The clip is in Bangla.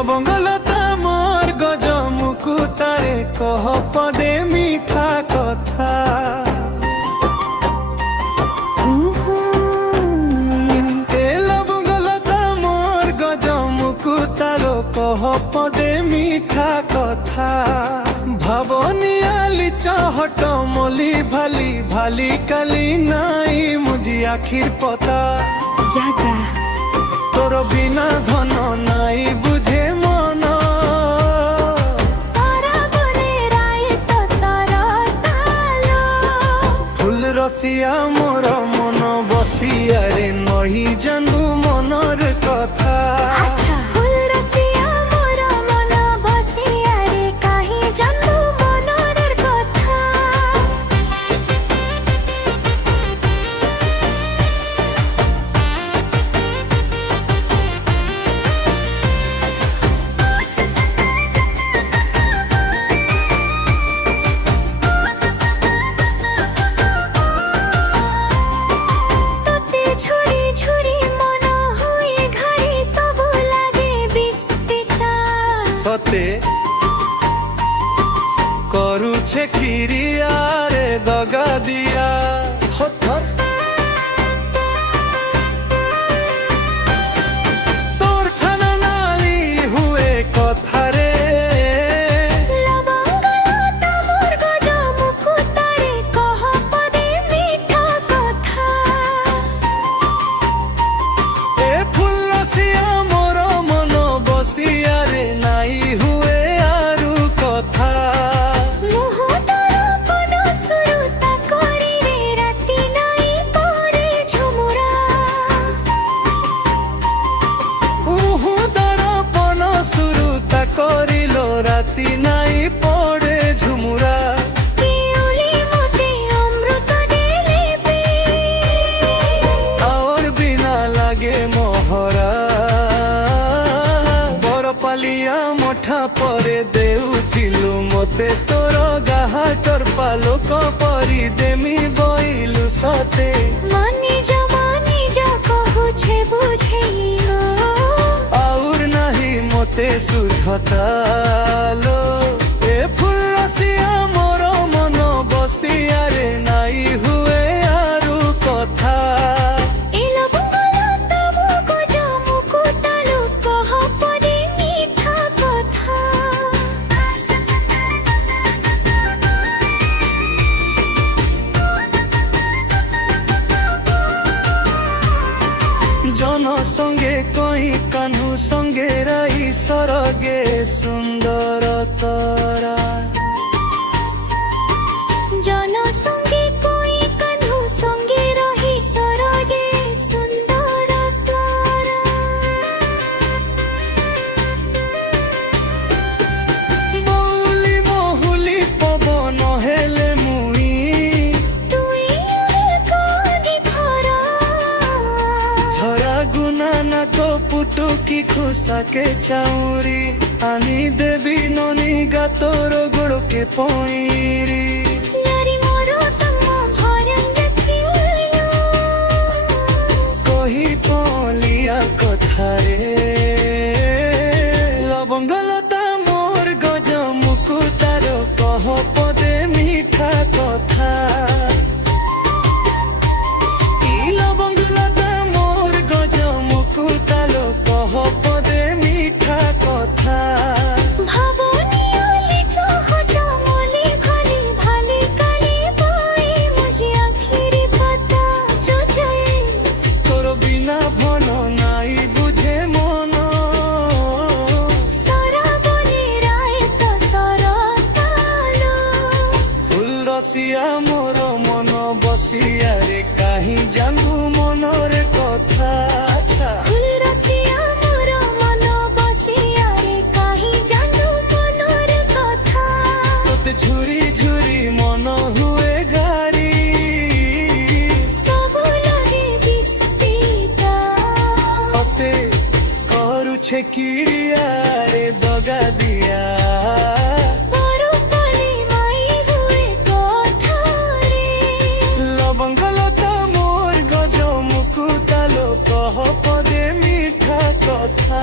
লবঙ্গলতা মোর গজ মুকুতারে কহ পদে মিঠা কথা। এ লবঙ্গলতা মোর গজ মুকুতার কহ পদে মিঠা কথা। ভাবনিয়ালি চাহট মলি ভালি ভালি কালি নাই মুজি আখির পতা। যা যা তোর বিনা ধন নাই বুঝে মন। ফুল রসিয়া মোর মন বসিয়ারে নহি জানু মনর কথা। সতে করুছে কিরিয়ারে দগা দিয়া। তোর ঠানা নালি হুয়ে কথারে। এ ফুল রসিয়া মোর মন বসিয়ারে নাই হুয়ে আরু কথা। উহু দরপন সুরুতা করিল রাতি নাই পড়ে ঝুমুরা। আর বিনা লাগে মহরা বরপালিয়া মঠা পরে দেউথিলু মতে তোর গাহাটর পালোক পরি দেমি বইলু সতে। আউর নাহি মতে সুঝতালো। এ ফুল রসিয়া মোর মন বসিয়ারে নাই হুয়ে আরু কথা। জন সঙ্গে কই কানু সঙ্গে রাই সরগে সুন্দর তরা। বউলি মহুলি পবন হেলে মুই। ঝরা গুনা না তো পুটুকি খুসাকে চাউরি আনি দেবী ননি গাতর গোড়কে পইরি। কহি পলিয়া কথারে লবঙ্গলতা মোর গজ মুকুতার কহ পদে মিঠা কথা। লবঙ্গলতা মোর গজ মুকুতার কহ পদে মিঠা কথা। তোর বিনা ভন নাই বুঝে মন। ফুল রসিয়া মোর মন বসিয়ারে কাহি জানু মনর কথা। তোতে ঝুরি ঝুরি মন হুয়ে গারি। সতে করুছে কিরিয়ারে দগা দিয়া। লবঙ্গলতা মোর গজ মুকুতালো কহ পদে মিঠা কথা।